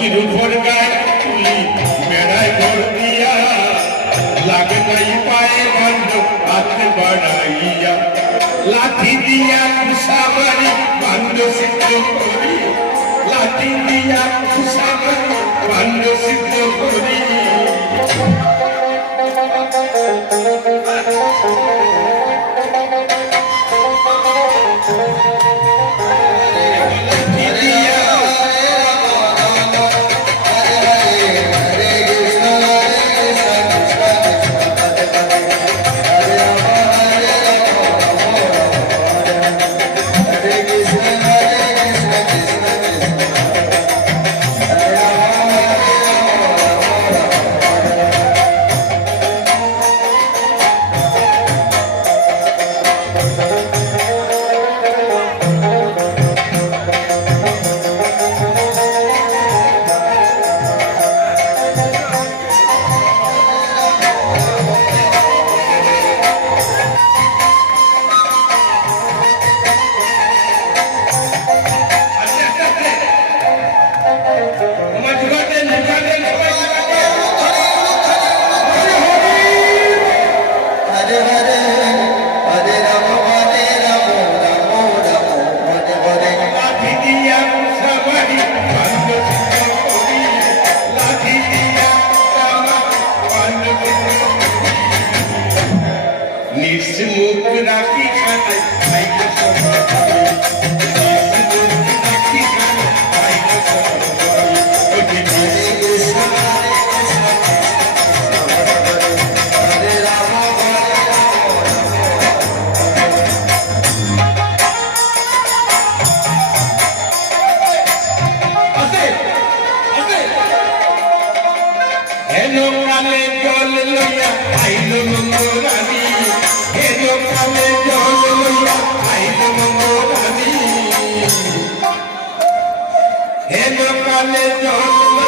চৌকির উপর গায়ে তুলি বেড়ায় ঘর দিয়া লাগে নাই পায়ে বান্ধ হাতে বাড়াইয়া লাঠি দিয়া কুসাবারি বান্ধ সিদ্ধ করি লাঠি দিয়া কুসাবারি বান্ধ সিদ্ধ করি মুখ রাখি খানে খাইতে হেলো কালে জল লইয়া আইলো মঙ্গরানি হেলো কালে জল লইয়া আইলো মঙ্গরানি হেলো কালে জল